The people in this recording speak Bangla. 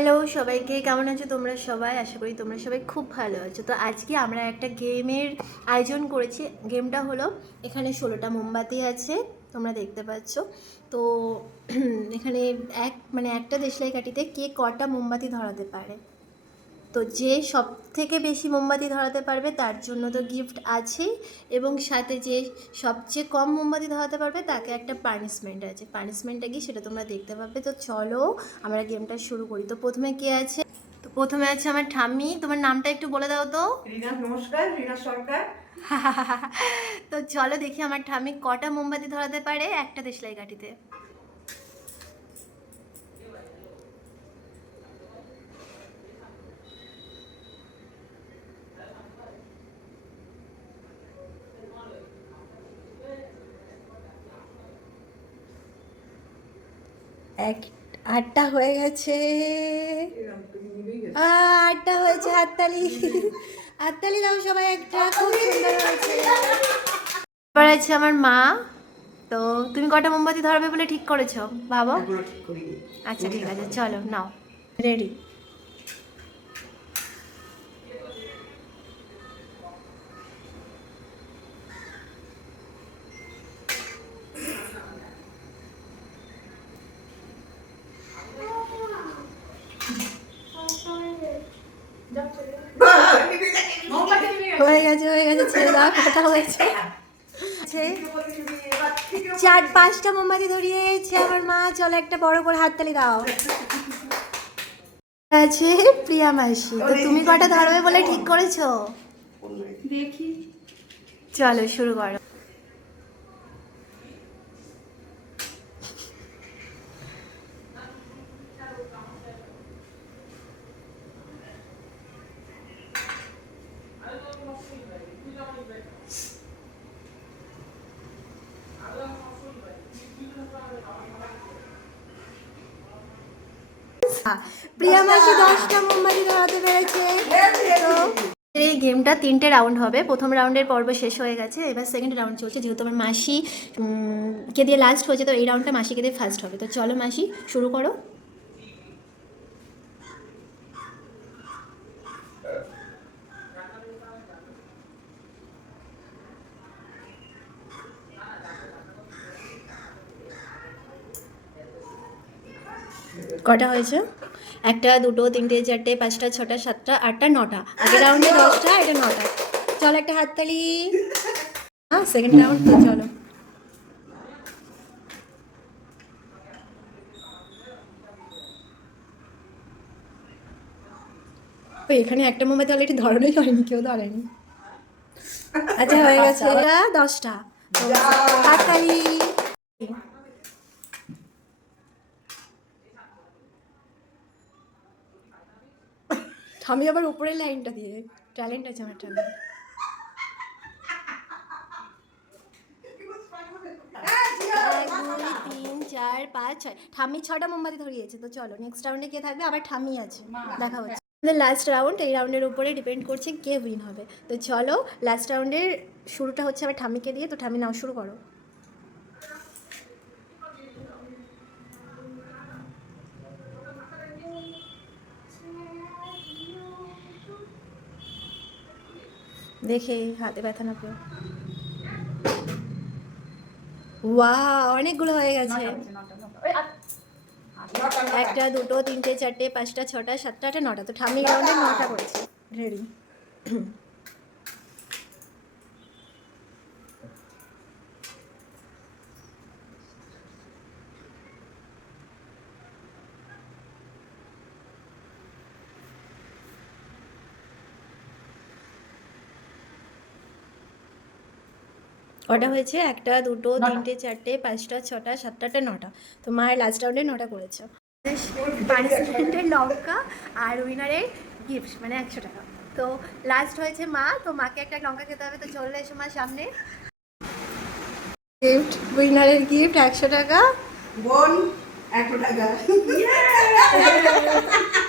হ্যালো সবাইকে কেমন আছো তোমরা সবাই? আশা করি তোমরা সবাই খুব ভালো আছো। তো আজকে আমরা একটা গেমের আয়োজন করেছি। গেমটা হলো, এখানে ষোলোটা মোমবাতি আছে, তোমরা দেখতে পাচ্ছ। তো এখানে এক মানে একটা দেশলাই কাটিতে কে কটা মোমবাতি ধরাতে পারে। তো যে সব থেকে বেশি মোমবাতি ধরাতে পারবে তার জন্য তো গিফট আছেই এবং সাথে যে সবচেয়ে কম মোমবাতি ধরাতে পারবে তাকে একটা পানিশমেন্ট আছে। পানিশমেন্টটা কি সেটা তোমরা দেখতে পাবে। তো চলো আমরা গেমটা শুরু করি। তো প্রথমে কে আছে? তো প্রথমে আছে আমার ঠাম্মি। তোমার নামটা একটু বলে দাও তো। রিনা নমস্কার। রিনা সরকার। তো চলো দেখি আমার ঠাম্মি কটা মোমবাতি ধরাতে পারে একটা দেশলাই কাঠিতে এক আটটা হয়ে গেছে। আটটা হয়েছে হাততালি। হাততালি দাও সবাই একটা খুব সুন্দর হয়েছে। এবার আছে আমার মা। তো তুমি কটা মোমবাতি ধরবে বলে ঠিক করেছ? বাবা। আচ্ছা ঠিক আছে চলো নাও। রেডি হয়ে গেছে হয়ে গেছে ছেড়ে দাও কটা হয়েছে চার পাঁচটা মোমবাতি ধরিয়েছে আমার মা চলো একটা বড় করে হাততালি দাও আছে প্রিয়া মাসি তো তুমি কটা ধরবে বলে ঠিক করেছ? দেখি। চলো শুরু করো। প্রিয়া মাসি দশটা মোমবাতি ধরাতে পেরেছে। এই গেমটা তিনটে রাউন্ড হবে। প্রথম রাউন্ডের পর্ব শেষ হয়ে গেছে। এবার সেকেন্ড রাউন্ড চলছে। যেহেতু আমার মাসি কে দিয়ে লাস্ট হয়েছে, তো এই রাউন্ডটা মাসিকে দিয়ে ফার্স্ট হবে। তো চলো মাসি, শুরু করো। কটা হয়েছে? একটা দুটো তিনটে চারটে পাঁচটা ছটা সাতটা আটটা নটা। আগের রাউন্ডে দশটা এটা নটা। চলো একটা হাততালি হ্যাঁ সেকেন্ড রাউন্ড তো চলো। ওই এখানে একটা মোমবাতি অলরেডি ধরানোই হয়নি কেউ ধরেনি। আচ্ছা হয়ে গেছে। এটা দশটা তো হাততালি আমি আবার উপরের লাইনটা দিয়ে ট্যালেন্ট আছে আমার ট্যালেন্ট এক দুই তিন চার পাঁচ ছয়। ঠাম্মি ছটা মোমবাতি ধরিয়েছে তো চলো নেক্সট রাউন্ডে কে থাকবে? আবার ঠাম্মি আছে। দেখা হচ্ছে। আমাদের লাস্ট রাউন্ড এই রাউন্ডের উপরে ডিপেন্ড করছে কে উইন হবে। তো চলো লাস্ট রাউন্ডের শুরুটা হচ্ছে আবার ঠাম্মিকে দিয়ে তো ঠাম্মি নাও শুরু করো। দেখে হাতে ব্যথা না পেয়ে। ওয়া অনেকগুলো হয়ে গেছে। একটা দুটো তিনটে চারটে পাঁচটা ছটা সাতটা আটটা নটা। তো ঠামি রাউন্ডে নটা করেছে। রেডি কটা হয়েছে? একটা দুটো তিনটে চারটে পাঁচটা ছটা সাতটা আটটা নটা। তো মায়ের লাস্ট রাউন্ডে নটা করেছে। পার্টিসিপেন্টের লঙ্কা আর উইনারের গিফট মানে একশো টাকা। তো লাস্ট হয়েছে মা তো মাকে একটা লঙ্কা খেতে হবে তো চলে এসো মা সামনে। গিফট উইনারের গিফট একশো টাকা। বোন একশো টাকা।